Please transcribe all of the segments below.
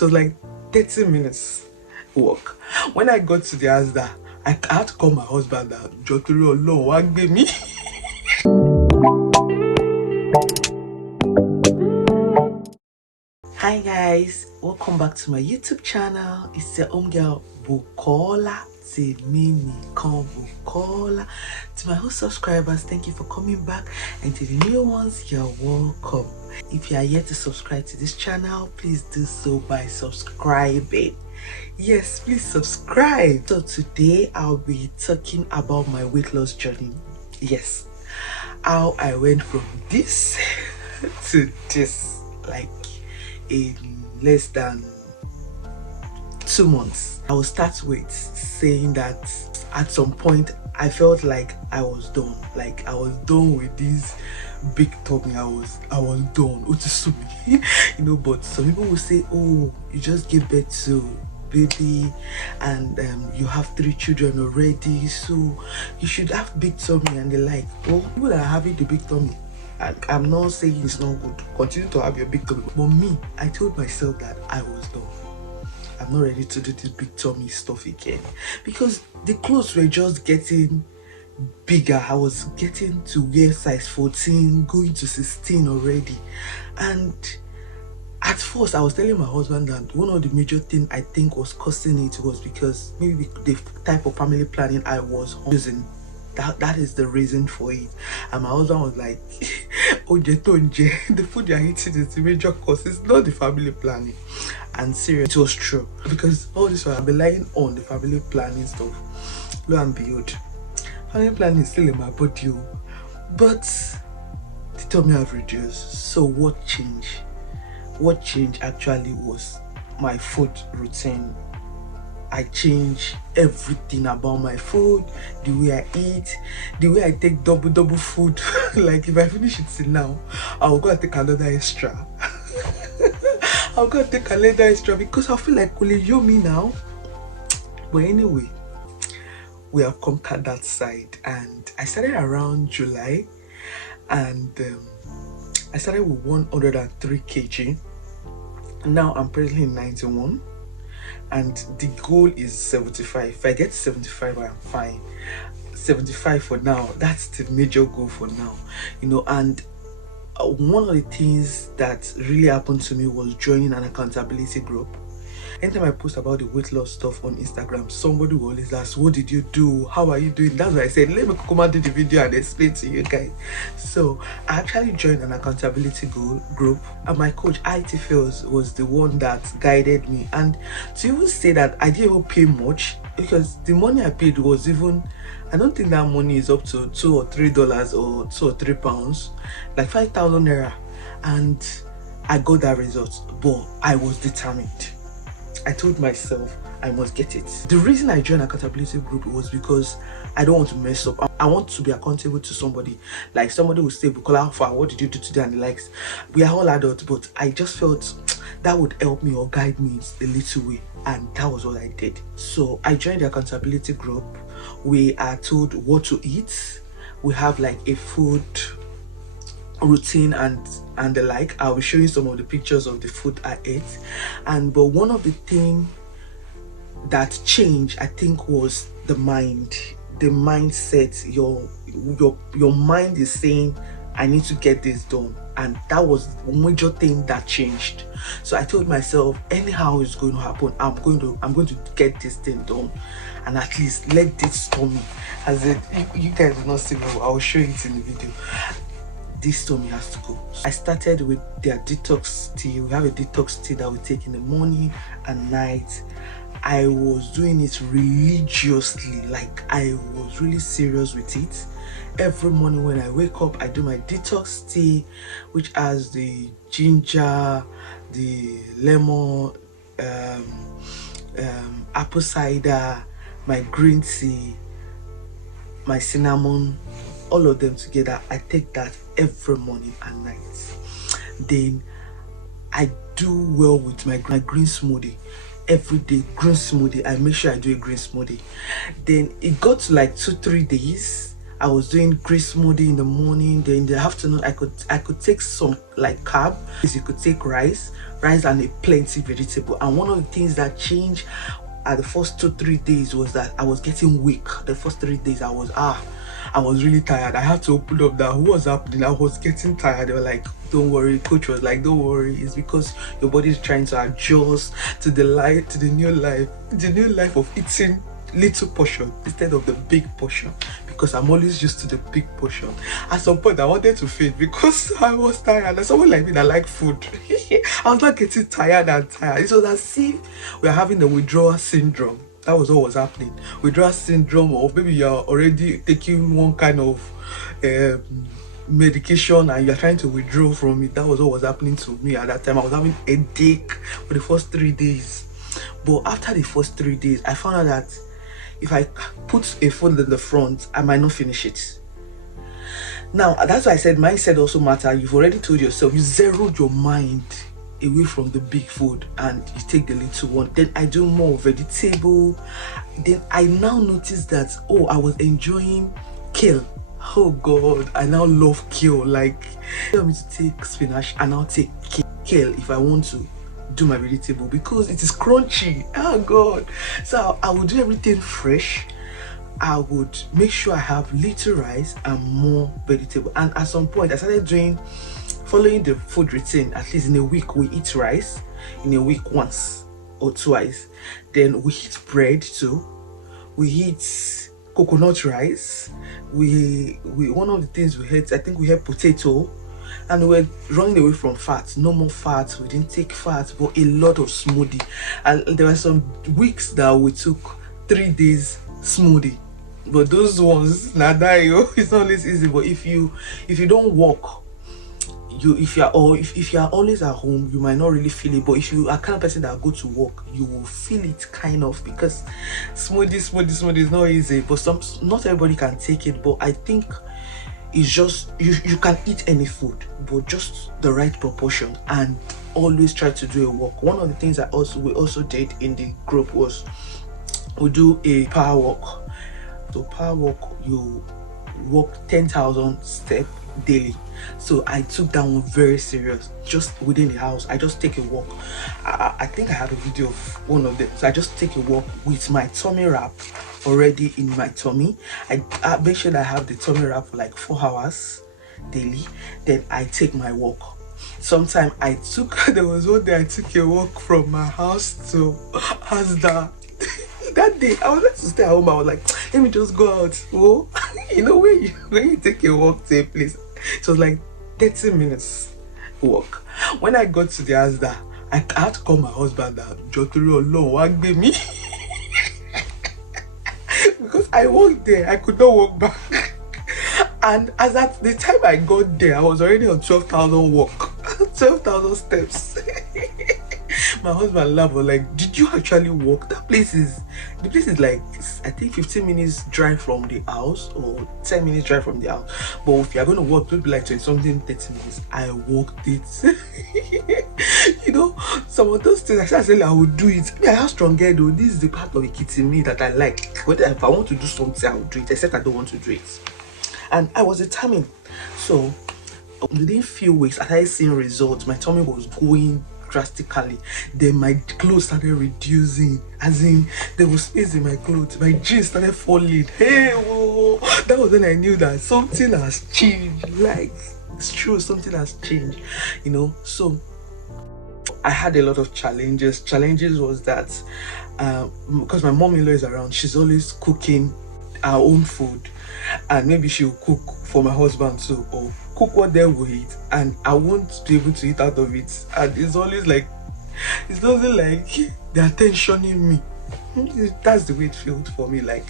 It was like 30 minutes walk. When I got to the house, that I had to call my husband that Joturu alone one gave me. Hi guys, welcome back to my YouTube channel. It's your home girl Bukola. Bukola. To my whole subscribers, thank you for coming back, and to the new ones, you're welcome. If you are yet to subscribe to this channel, please do so by subscribing. Yes, please subscribe. So today I'll be talking about my weight loss journey. Yes, how I went from this to this, like in less than 2 months. I will start with saying that at some point I felt like I was done. Like I was done with this big tummy. I was done. You know, but some people will say, oh, you just give birth to baby and you have 3 children already, so you should have big tummy, and they like, oh, people that are having the big tummy, I'm not saying it's not good, continue to have your big tummy, but me, I told myself that I was done. I'm not ready to do this big tummy stuff again, because the clothes were just getting bigger. I was getting to wear size 14, going to 16 already. And at first I was telling my husband that one of the major things I think was causing it was because maybe the type of family planning I was using. That is the reason for it. And my husband was like, the food you're eating is the major cause, it's not the family planning. And serious, it was true, because all this while I've been relying on the family planning stuff. Lo and behold, family planning is still in my body, but the tummy have reduced. So what changed? What changed actually was my food routine. I changed everything about my food, the way I eat, the way I take double food. Like if I finish it now, I'll go and take another extra. I'll go and take another extra because I feel like me now. But anyway, we have conquered that side, and I started around July, and I started with 103 kg. Now I'm presently 91. And the goal is 75. If I get 75, I'm fine. 75 for now. That's the major goal for now, you know. And one of the things that really happened to me was joining an accountability group. Anytime I post about the weight loss stuff on Instagram, somebody will always ask, what did you do? How are you doing? That's why I said, let me come and do the video and explain to you guys. So I actually joined an accountability group, and my coach, IT Fields, was the one that guided me. And to even say that I didn't even pay much, because the money I paid was even, I don't think that money is up to $2 or $3 or £2 or £3, like 5,000 naira. And I got that result, but I was determined. I told myself I must get it. The reason I joined accountability group was because I don't want to mess up. I want to be accountable to somebody. Like somebody will say, Bukola, what did you do today? And the likes. We are all adults, but I just felt that would help me or guide me a little way, and that was what I did. So I joined the accountability group. We are told what to eat. We have like a food routine and the like. I'll be showing some of the pictures of the food I ate. But one of the things that changed, I think, was the mindset. Your mind is saying, I need to get this done, and that was a major thing that changed. So I told myself, anyhow it's going to happen, I'm going to get this thing done, and at least let this tummy, as you guys do not see me, I will show it in the video. This tummy has to go. I started with their detox tea. We have a detox tea that we take in the morning and night. I was doing it religiously, like I was really serious with it. Every morning when I wake up, I do my detox tea, which has the ginger, the lemon, apple cider, my green tea, my cinnamon, all of them together. I take that every morning and night. Then I do well with my green smoothie. Every day, green smoothie. I make sure I do a green smoothie. Then it got to like 2-3 days, I was doing green smoothie in the morning. Then in the afternoon, I could take some like carb. You could take rice and a plenty vegetable. And one of the things that changed at the first 2-3 days was that I was getting weak. The first 3 days I was really tired. I had to open up that what was happening. I was getting tired. They were like, don't worry. Coach was like, don't worry. It's because your body is trying to adjust to the new life of eating little portion instead of the big portion, because I'm always used to the big portion. At some point I wanted to faint because I was tired. And someone like me that like food I was not getting tired and tired. It was as if we are having the withdrawal syndrome. That was what was happening. Withdrawal syndrome, or maybe you're already taking one kind of medication and you're trying to withdraw from it. That was what was happening to me at that time. I was having a headache for the first 3 days. But after the first 3 days, I found out that if I put a food in the front, I might not finish it. Now, that's why I said mindset also matters. You've already told yourself, you zeroed your mind away from the big food and you take the little one. Then I do more vegetable. Then I now notice that, oh, I was enjoying kale. Oh God, I now love kale. Like, tell me to take spinach and I'll take kale if I want to do my vegetable because it is crunchy. Oh God. So I would do everything fresh. I would make sure I have little rice and more vegetable. And at some point I started following the food routine. At least in a week we eat rice, in a week once or twice. Then we eat bread too. We eat coconut rice. We one of the things we had, I think we had potato. And we were running away from fat. No more fat. We didn't take fat, but a lot of smoothie. And there were some weeks that we took 3 days smoothie. But those ones, it's not always easy. But if you don't walk, if you are always at home, you might not really feel it. But if you are kind of person that go to work, you will feel it kind of, because smoothie is not easy. But not everybody can take it. But I think it's just you can eat any food, but just the right proportion, and always try to do a walk. One of the things we also did in the group was we do a power walk. So power walk, you walk 10,000 steps daily. So I took that one very serious. Just within the house, I just take a walk. I think I have a video of one of them. So I just take a walk with my tummy wrap already in my tummy. I make sure that I have the tummy wrap for like 4 hours daily. Then I take my walk. Sometime there was one day I took a walk from my house to Asda. That day I was like to stay at home. I was like, let me just go out. Oh, you know when you take a walk to a place, it was like 30 minutes walk. When I got to the Asda, I had to call my husband that Joturu alone wag me because I walked there, I could not walk back. And as at the time I got there, I was already on 12,000 walk, 12,000 steps. My husband laughed, was like, did you actually walk? The place is like, I think 15 minutes drive from the house or 10 minutes drive from the house. But if you're going to walk, it would be like 20 something, 30 minutes. I walked it. You know, some of those things, I said I would do it. I have strong head though. This is the part of it in me that I like. If I want to do something, I will do it, except I don't want to do it. And I was determined. So within few weeks, I started seeing results. My tummy was going drastically. Then my clothes started reducing, as in there was space in my clothes. My jeans started falling. Hey, whoa. That was when I knew that something has changed. Like, it's true, something has changed, you know. So I had a lot of challenges. Was that because my mom-in-law is around, she's always cooking our own food, and maybe she'll cook for my husband too, or cook what they will eat, and I won't be able to eat out of it. And it's always like, it's nothing like they're tensioning me. That's the way it felt for me. Like,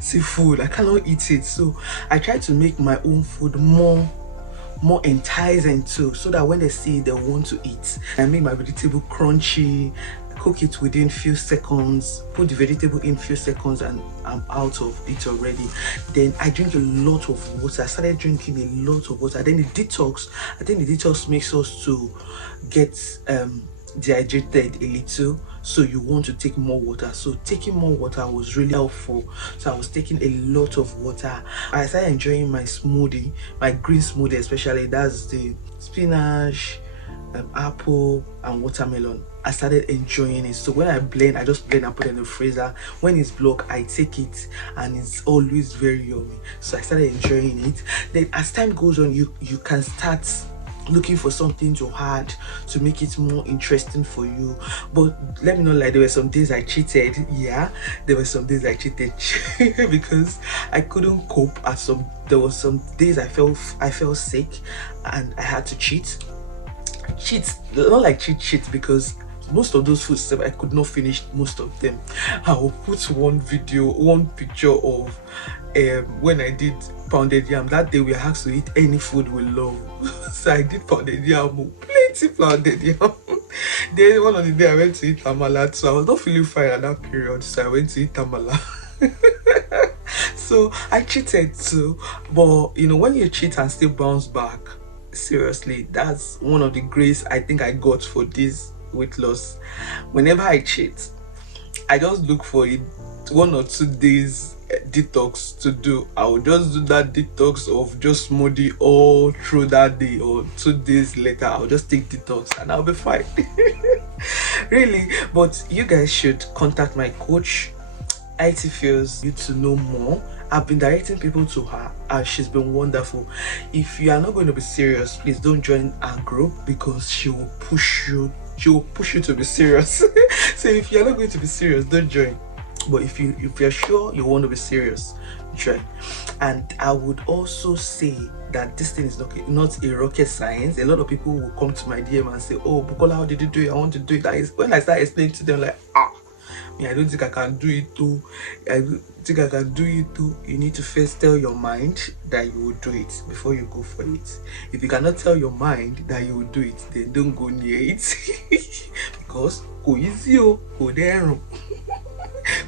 see food, I cannot eat it. So I try to make my own food more enticing too, so that when they see it, they want to eat. I make my vegetable crunchy, cook it within few seconds, put the vegetable in few seconds, and I'm out of it already. Then I drink a lot of water. I started drinking a lot of water. Then the detox, I think the detox makes us to get dehydrated a little, so you want to take more water. So taking more water was really helpful. So I was taking a lot of water. I started enjoying my smoothie, my green smoothie especially. That's the spinach, apple and watermelon. I started enjoying it. So when I blend, I just blend and put it in the freezer. When it's blocked, I take it and it's always very yummy. So I started enjoying it. Then as time goes on, you can start looking for something to add to make it more interesting for you. But let me not lie, there were some days I cheated. Yeah, there were some days I cheated because I couldn't cope. There was some days I felt sick and I had to cheat, not like cheat because most of those foods I could not finish most of them. I will put one picture of when I did pounded yam. That day we were asked to eat any food we love. So I did pounded yam, plenty pounded yam. Then one of the day I went to eat amala, so I was not feeling fine at that period, so I went to eat amala. So I cheated too, but you know, when you cheat and still bounce back, seriously, that's one of the grace I think I got for this weight loss. Whenever I cheat, I just look for it 1 or 2 days detox to do. I will just do that detox of just smoothie all through that day, or 2 days later I'll just take detox and I'll be fine. Really. But you guys should contact my coach. IT feels you to know more. I've been directing people to her and she's been wonderful. If you are not going to be serious, please don't join our group because she will push you to be serious. So if you're not going to be serious, don't join. But if you're sure you want to be serious, join. And I would also say that this thing is not a rocket science. A lot of people will come to my DM and say, oh Bukola, how did you do it? I want to do it. That is when I start explaining to them, like, I don't think I can do it too. I think I can do it too. You need to first tell your mind that you will do it before you go for it. If you cannot tell your mind that you will do it, then don't go near it. Because go easy, go there.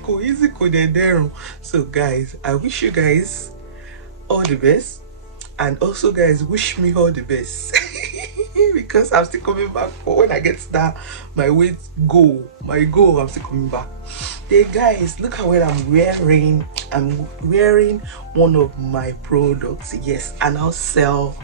Go easy, go there. So guys, I wish you guys all the best. And also guys, wish me all the best. Because I'm still coming back. But when I get to that my goal, I'm still coming back. Hey guys, look at what I'm wearing. I'm wearing one of my products. Yes, and I'll sell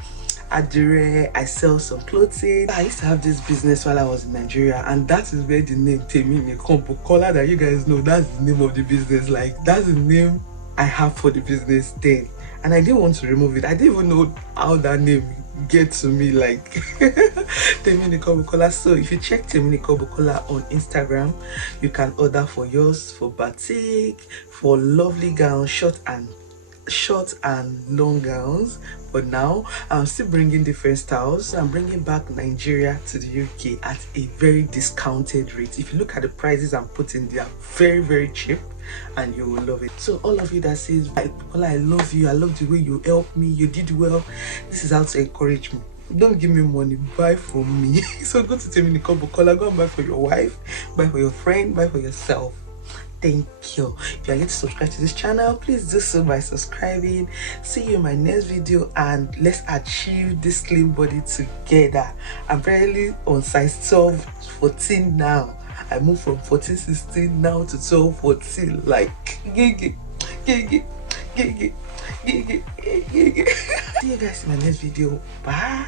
adire. I sell some clothing. I used to have this business while I was in Nigeria, and that is where the name Temini Kompokola that you guys know, that's the name of the business. Like, that's the name I have for the business then, and I didn't want to remove it. I didn't even know how that name get to me, like Temini Kompokola. So if you check Temini Kompokola on Instagram, you can order for yours, for batik, for lovely gowns, short and long gowns. But now I'm still bringing different styles. I'm bringing back Nigeria to the UK at a very discounted rate. If you look at the prices I'm putting, they are very, very cheap and you will love it. So all of you that says, I love you, I love the way you help me, you did well, this is how to encourage me. Don't give me money, buy from me. So go to Temini Kompokola, go and buy for your wife, buy for your friend, buy for yourself. Thank you. If you are yet to subscribe to this channel, please do so by subscribing. See you in my next video, and let's achieve this slim body together. I'm barely on size 12, 14 now. I moved from 14, 16 now to 12, 14. Like, see you guys in my next video. Bye.